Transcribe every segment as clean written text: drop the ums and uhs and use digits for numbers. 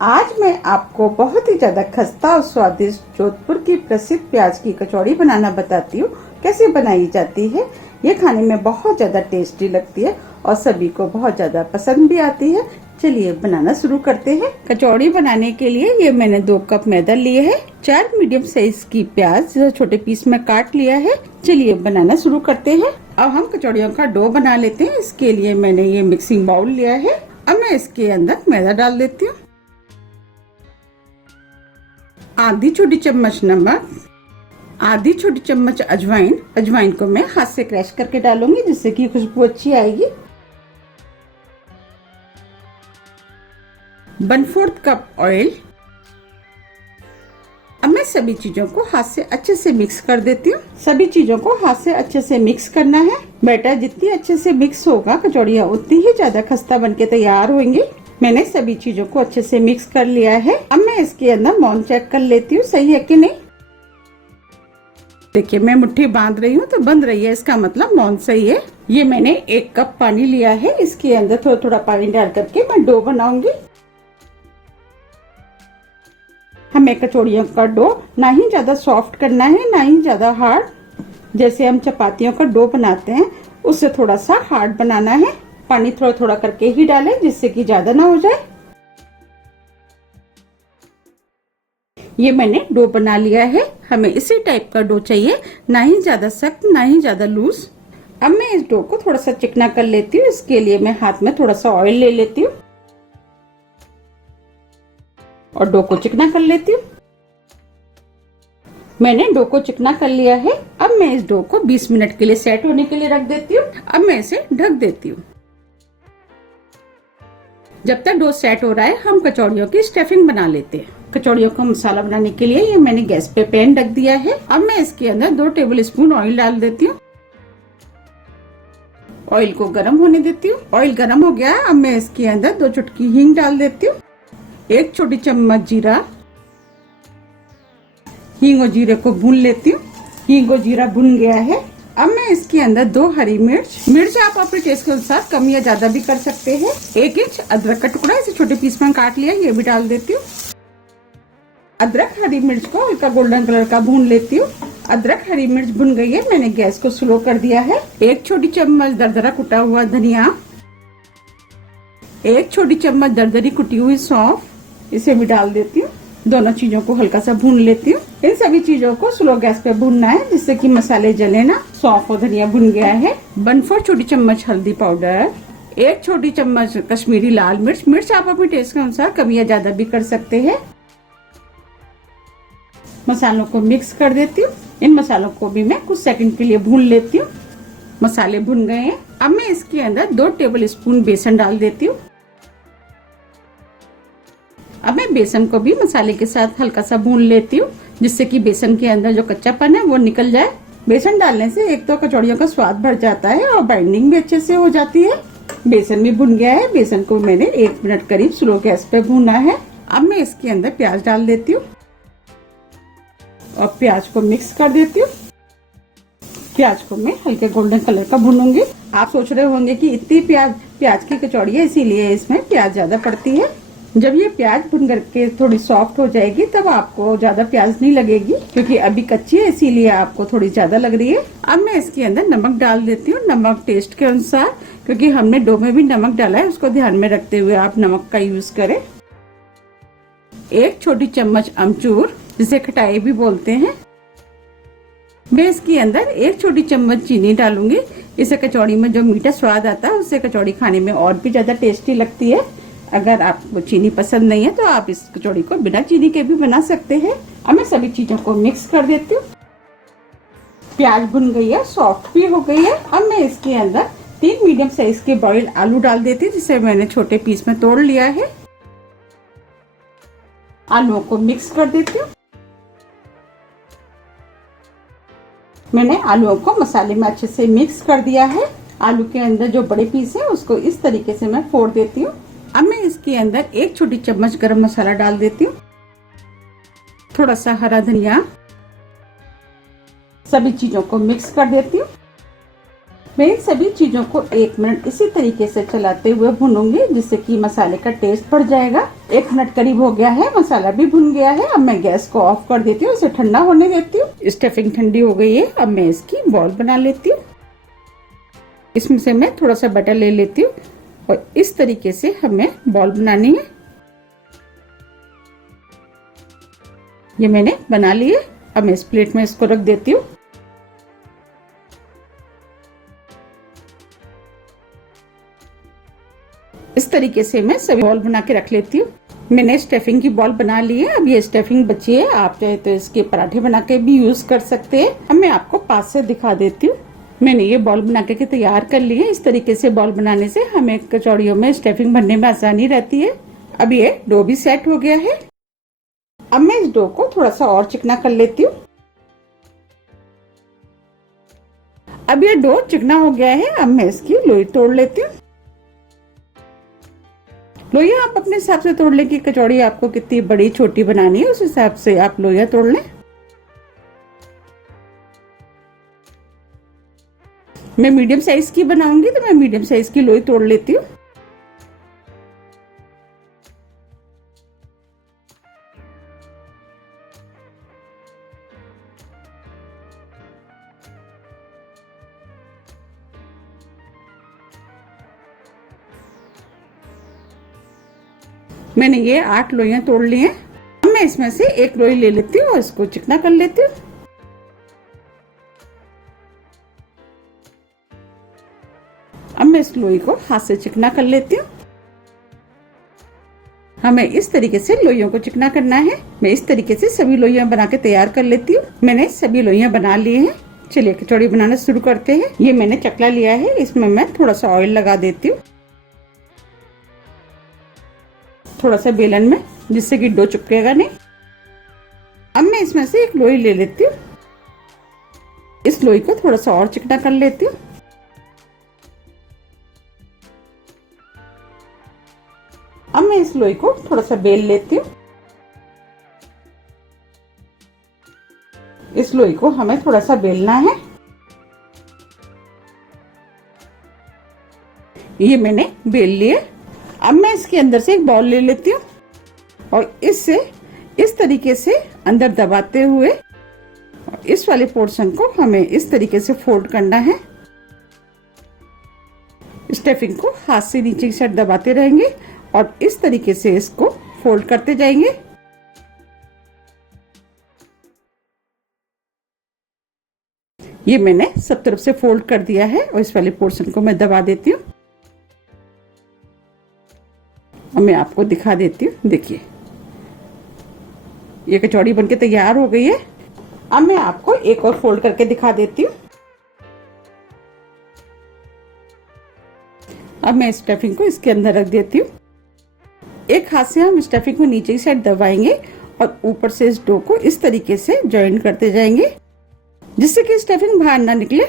आज मैं आपको बहुत ही ज्यादा खस्ता और स्वादिष्ट जोधपुर की प्रसिद्ध प्याज की कचौड़ी बनाना बताती हूँ। कैसे बनाई जाती है। ये खाने में बहुत ज्यादा टेस्टी लगती है और सभी को बहुत ज्यादा पसंद भी आती है। चलिए बनाना शुरू करते हैं। कचौड़ी बनाने के लिए ये मैंने 2 कप मैदा लिए है, 4 मीडियम साइज की प्याज छोटे पीस में काट लिया है। चलिए बनाना शुरू करते हैं। अब हम कचौड़ियों का डो बना लेते हैं। इसके लिए मैंने ये मिक्सिंग बाउल लिया है। अब मैं इसके अंदर मैदा डाल देती हूँ, आधी छोटी चम्मच नमक, आधी छोटी चम्मच अजवाइन। अजवाइन को मैं हाथ से क्रश करके डालूंगी जिससे कि खुशबू अच्छी आएगी। 1/4 कप ऑयल। अब मैं सभी चीजों को हाथ से अच्छे से मिक्स कर देती हूँ। सभी चीजों को हाथ से अच्छे से मिक्स करना है। बैटर जितनी अच्छे से मिक्स होगा कचौड़ियाँ उतनी ही ज्यादा खस्ता बनके तैयार होंगी। मैंने सभी चीजों को अच्छे से मिक्स कर लिया है। अब मैं इसके अंदर मौन चेक कर लेती हूँ सही है कि नहीं। देखिए मैं मुट्ठी बांध रही हूँ तो बंध रही है, इसका मतलब मौन सही है। ये मैंने 1 कप पानी लिया है। इसके अंदर थोड़ा थोड़ा पानी डाल करके मैं डो बनाऊंगी। हमें कचौड़ियों का डो ना ही ज्यादा सॉफ्ट करना है ना ही ज्यादा हार्ड। जैसे हम चपातियों का डो बनाते हैं उससे थोड़ा सा हार्ड बनाना है। पानी थोड़ा थोड़ा करके ही डालें जिससे कि ज्यादा ना हो जाए। ये मैंने डो बना लिया है। हमें इसी टाइप का डो चाहिए, ना ही ज्यादा सख्त ना ही ज्यादा लूज। अब मैं इस डो को थोड़ा सा चिकना कर लेती हूँ। इसके लिए मैं हाथ में थोड़ा सा ऑयल ले लेती हूँ और डो को चिकना कर लेती हूँ। मैंने डो को चिकना कर लिया है। अब मैं इस डो को 20 मिनट के लिए सेट होने के लिए रख देती हूँ। अब मैं इसे ढक देती हूँ। जब तक डो सेट हो रहा है हम कचौड़ियों की स्टफिंग बना लेते हैं। कचौड़ियों का मसाला बनाने के लिए ये मैंने गैस पे पैन रख दिया है। अब मैं इसके अंदर 2 टेबल स्पून ऑयल डाल देती हूँ। ऑयल को गर्म होने देती हूँ। ऑयल गर्म हो गया है। अब मैं इसके अंदर 2 चुटकी हींग डाल देती हूँ, 1 छोटी चम्मच जीरा। हींग और जीरे को भून लेती हूँ। हींग और जीरा भुन गया है। अब मैं इसके अंदर 2 हरी मिर्च आप अपने टेस्ट के अनुसार कम या ज्यादा भी कर सकते हैं। 1 इंच अदरक का टुकड़ा इसे छोटे पीस में काट लिया, ये भी डाल देती हूँ। अदरक हरी मिर्च को हल्का गोल्डन कलर का भून लेती हूँ। अदरक हरी मिर्च भुन गई है। मैंने गैस को स्लो कर दिया है। 1 छोटी चम्मच दरदरा कुटा हुआ धनिया, 1 छोटी चम्मच दरदरी कुटी हुई सौंफ, इसे भी डाल देती हूँ। दोनों चीजों को हल्का सा भून लेती हूँ। इन सभी चीजों को स्लो गैस पे भूनना है जिससे कि मसाले जले ना। सौंफ और धनिया भुन गया है। 1/4 छोटी चम्मच हल्दी पाउडर, 1 छोटी चम्मच कश्मीरी लाल मिर्च आप अपने टेस्ट के अनुसार कम या ज्यादा भी कर सकते हैं। मसालों को मिक्स कर देती हूँ। इन मसालों को भी मैं कुछ सेकंड के लिए भून लेती हूँ। मसाले भुन गए हैं। अब मैं इसके अंदर 2 टेबल स्पून बेसन डाल देती हूँ। अब मैं बेसन को भी मसाले के साथ हल्का सा भून लेती हूँ जिससे कि बेसन के अंदर जो कच्चापन है वो निकल जाए। बेसन डालने से एक तो कचौड़ियों का स्वाद बढ़ जाता है और बाइंडिंग भी अच्छे से हो जाती है। बेसन भी भुन गया है। बेसन को मैंने 1 मिनट करीब स्लो गैस पे भूना है। अब मैं इसके अंदर प्याज डाल देती हूँ और प्याज को मिक्स कर देती हूँ। प्याज को मैं हल्के गोल्डन कलर का भूनूंगी। आप सोच रहे होंगे कि इतनी प्याज की कचौड़ी है इसीलिए इसमें प्याज ज्यादा पड़ती है। जब ये प्याज भुन करके थोड़ी सॉफ्ट हो जाएगी तब आपको ज्यादा प्याज नहीं लगेगी, क्योंकि अभी कच्ची है इसीलिए आपको थोड़ी ज्यादा लग रही है। अब मैं इसके अंदर नमक डाल देती हूँ, नमक टेस्ट के अनुसार, क्योंकि हमने डो में भी नमक डाला है, उसको ध्यान में रखते हुए आप नमक का यूज करें। 1 छोटी चम्मच अमचूर जिसे खटाई भी बोलते हैं। मैं इसके अंदर 1 छोटी चम्मच चीनी डालूंगी। इसे कचौड़ी में जो मीठा स्वाद आता है उससे कचौड़ी खाने में और भी ज्यादा टेस्टी लगती है। अगर आपको चीनी पसंद नहीं है तो आप इस कचौड़ी को बिना चीनी के भी बना सकते हैं। अब मैं सभी चीजों को मिक्स कर देती हूँ। प्याज भुन गई है, सॉफ्ट भी हो गई है। अब मैं इसके अंदर 3 मीडियम साइज के बॉइल्ड आलू डाल देती हूँ जिसे मैंने छोटे पीस में तोड़ लिया है। आलूओं को मिक्स कर देती हूँ। मैंने आलूओं को मसाले में अच्छे से मिक्स कर दिया है। आलू के अंदर जो बड़े पीस है उसको इस तरीके से मैं फोड़ देती हूँ। अब मैं इसके अंदर 1 छोटी चम्मच गरम मसाला डाल देती हूँ, थोड़ा सा हरा धनिया। सभी चीजों को मिक्स कर देती हूँ। मैं इन सभी चीजों को 1 मिनट इसी तरीके से चलाते हुए भूनूंगी जिससे कि मसाले का टेस्ट बढ़ जाएगा। 1 मिनट करीब हो गया है, मसाला भी भुन गया है। अब मैं गैस को ऑफ कर देती हूँ, इसे ठंडा होने देती हूँ। स्टफिंग ठंडी हो गई है, अब मैं इसकी बॉल बना लेती हूँ। इसमें से मैं थोड़ा सा बटर ले लेती हूँ और इस तरीके से हमें बॉल बनानी है। ये मैंने बना ली है। अब मैं इस प्लेट में इसको रख देती हूँ। इस तरीके से मैं सभी बॉल बना के रख लेती हूँ। मैंने स्टफिंग की बॉल बना ली है। अब ये स्टफिंग बची है, आप चाहे तो इसके पराठे बना के भी यूज कर सकते हैं। अब मैं आपको पास से दिखा देती हूँ। मैंने ये बॉल बना के तैयार कर ली है। इस तरीके से बॉल बनाने से हमें कचौड़ियों में स्टफिंग भरने में आसानी रहती है। अब ये डो भी सेट हो गया है। अब मैं इस डो को थोड़ा सा और चिकना कर लेती हूँ। अब ये डो चिकना हो गया है। अब मैं इसकी लोई तोड़ लेती हूँ। लोइयां आप अपने हिसाब से तोड़ लें कि कचौड़ी आपको कितनी बड़ी छोटी बनानी है, उस हिसाब से आप लोइयां तोड़ लें। मैं मीडियम साइज की बनाऊंगी तो मैं मीडियम साइज की लोई तोड़ लेती हूँ। मैंने ये 8 लोइयां तोड़ ली हैं। अब मैं इसमें से एक लोई ले लेती हूँ और इसको चिकना कर लेती हूँ। अब मैं इस लोई को हाथ से चिकना कर लेती हूँ। हमें इस तरीके से लोइयों को चिकना करना है। मैं इस तरीके से सभी लोइयां बना के तैयार कर लेती हूँ। मैंने सभी लोइयां बना ली हैं। चलिए कचौड़ी बनाना शुरू करते हैं। ये मैंने चकला लिया है, इसमें मैं थोड़ा सा ऑयल लगा देती हूँ, थोड़ा सा बेलन में, जिससे कि डो चिपकेगा नहीं। अब मैं इसमें से एक लोई ले लेती हूँ। इस लोई को थोड़ा सा और चिकना कर लेती हूँ। अब मैं इस लोई को थोड़ा सा बेल लेती हूँ। इस लोई को हमें थोड़ा सा बेलना है। ये मैंने बेल लिए। अब मैं इसके अंदर से एक बॉल ले लेती हूँ और इससे इस तरीके से अंदर दबाते हुए इस वाले पोर्शन को हमें इस तरीके से फोल्ड करना है। स्टफिंग को हाथ से नीचे की साइड दबाते रहेंगे और इस तरीके से इसको फोल्ड करते जाएंगे। ये मैंने सब तरफ से फोल्ड कर दिया है और इस वाले पोर्शन को मैं दबा देती हूँ। अब मैं आपको दिखा देती हूँ। देखिए ये कचौड़ी बनके तैयार हो गई है। अब मैं आपको एक और फोल्ड करके दिखा देती हूँ। अब मैं स्टफिंग को इसके अंदर रख देती हूँ। एक हाथ से हम स्टफिंग को नीचे की साइड दबाएंगे और ऊपर से इस डो को इस तरीके से जॉइन करते जाएंगे, जिससे कि स्टफिंग बाहर ना निकले।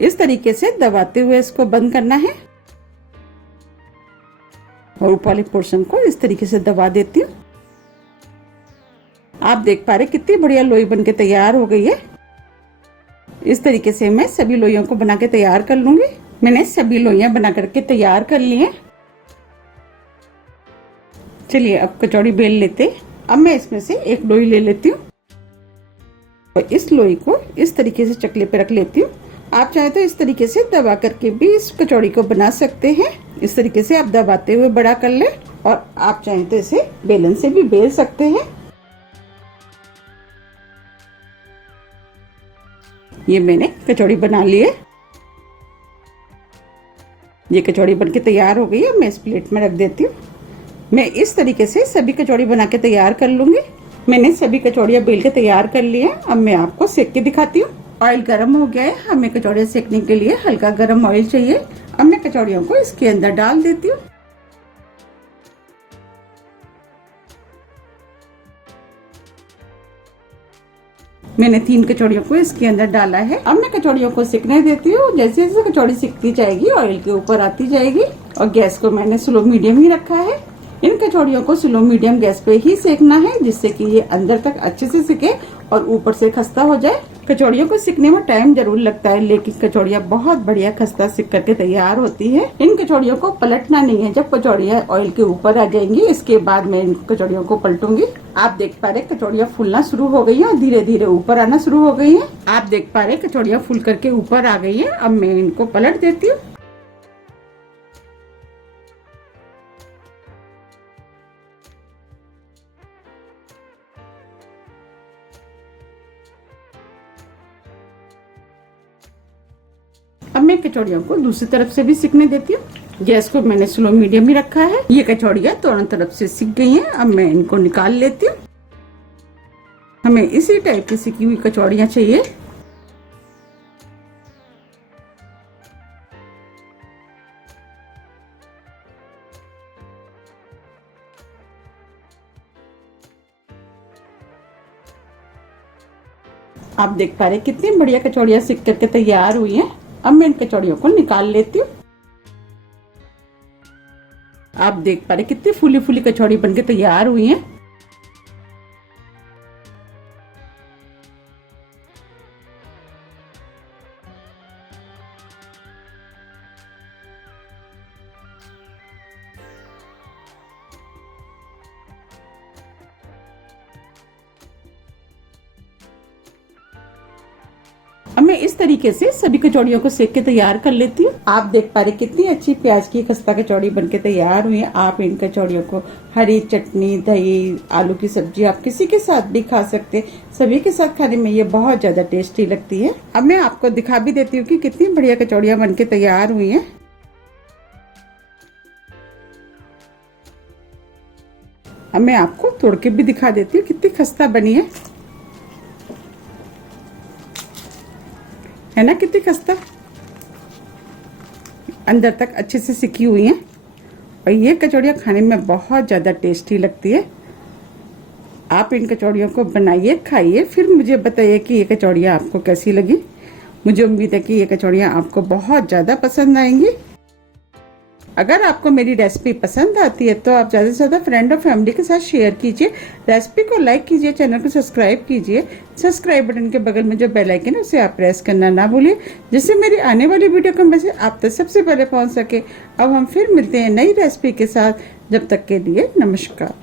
इस तरीके से दबाते हुए इसको बंद करना है और ऊपर वाले पोर्शन को इस तरीके से दबा देती हूँ। आप देख पा रहे कितनी बढ़िया लोई बनके तैयार हो गई है। इस तरीके से मैं सभी लोइयों को बना के तैयार कर लूंगी। मैंने सभी लोइयां बना करके तैयार कर ली हैं। चलिए अब कचौड़ी बेल लेते। अब मैं इसमें से एक लोई ले लेती हूँ और इस लोई को इस तरीके से चकले पे रख लेती हूँ। आप चाहे तो इस तरीके से दबा करके भी इस कचौड़ी को बना सकते हैं। इस तरीके से आप दबाते हुए बड़ा कर लें और आप चाहे तो इसे बेलन से भी बेल सकते हैं। ये मैंने कचौड़ी बना ली है। ये कचौड़ी बनके तैयार हो गई है। मैं इस प्लेट में रख देती हूँ। मैं इस तरीके से सभी कचौड़ी बना के तैयार कर लूंगी। मैंने सभी कचौड़ियाँ बेल के तैयार कर ली हैं। अब मैं आपको सेक के दिखाती हूँ। ऑयल गर्म हो गया है। हमें कचौड़ियाँ सेकने के लिए हल्का गर्म ऑयल चाहिए। अब मैं कचौड़ियों को इसके अंदर डाल देती हूँ। मैंने 3 कचौड़ियों को इसके अंदर डाला है। अब मैं कचौड़ियों को सिकने देती हूँ। जैसे जैसे कचौड़ी सिकती जाएगी ऑयल के ऊपर आती जाएगी। और गैस को मैंने स्लो मीडियम ही रखा है। इन कचौड़ियों को स्लो मीडियम गैस पे ही सेकना है, जिससे कि ये अंदर तक अच्छे से सिके और ऊपर से खस्ता हो जाए। कचौड़ियों को सिकने में टाइम जरूर लगता है, लेकिन कचौड़ियाँ बहुत बढ़िया खस्ता सिक करके तैयार होती है। इन कचौड़ियों को पलटना नहीं है। जब कचौड़ियाँ ऑयल के ऊपर आ जाएंगी, इसके बाद मैं इन कचौड़ियों को पलटूंगी। आप देख पा रहे कचौड़ियाँ फूलना शुरू हो गई है और धीरे धीरे ऊपर आना शुरू हो गई है। आप देख पा रहे कचौड़ियाँ फूल करके ऊपर आ गई है। अब मैं इनको पलट देती हूँ। अब मैं कचौड़ियों को दूसरी तरफ से भी सिकने देती हूँ। गैस को मैंने स्लो मीडियम ही रखा है। ये कचौड़ियाँ दोनों तरफ से सिक गई हैं। अब मैं इनको निकाल लेती हूँ। हमें इसी टाइप की सिकी हुई कचौड़ियाँ चाहिए। आप देख पा रहे कितनी बढ़िया कचौड़ियाँ सिक करके तैयार हुई हैं। अब मैं इन कचौड़ियों को निकाल लेती हूँ। आप देख पा रहे कितनी फूली फूली कचौड़ी बनके तैयार हुई हैं। अब मैं इस तरीके से सभी कचौड़ियों को सेक के तैयार कर लेती हूँ। आप देख पा रहे कितनी अच्छी प्याज की खस्ता कचौड़ी बनके तैयार हुई है। आप इन कचौड़ियों को हरी चटनी, दही, आलू की सब्जी, आप किसी के साथ भी खा सकते। सभी के साथ खाने में ये बहुत ज्यादा टेस्टी लगती है। अब मैं आपको दिखा भी देती हूँ कि कितनी बढ़िया कचौड़ियाँ बनके तैयार हुई है। अब मैं आपको तोड़ के भी दिखा देती हूँ कितनी खस्ता बनी है ना, कितनी खस्ता अंदर तक अच्छे से सिकी हुई हैं। और ये कचौड़ियाँ खाने में बहुत ज़्यादा टेस्टी लगती है। आप इन कचौड़ियों को बनाइए, खाइए, फिर मुझे बताइए कि ये कचौड़ियाँ आपको कैसी लगी। मुझे उम्मीद है कि ये कचौड़ियाँ आपको बहुत ज़्यादा पसंद आएंगी। अगर आपको मेरी रेसिपी पसंद आती है तो आप ज़्यादा से ज़्यादा फ्रेंड और फैमिली के साथ शेयर कीजिए। रेसिपी को लाइक कीजिए, चैनल को सब्सक्राइब कीजिए। सब्सक्राइब बटन के बगल में जो बेल आइकन है उसे आप प्रेस करना ना भूलिए, जिससे मेरी आने वाली वीडियो का मैसेज आप तक सबसे पहले पहुंच सके। अब हम फिर मिलते हैं नई रेसिपी के साथ। जब तक के लिए नमस्कार।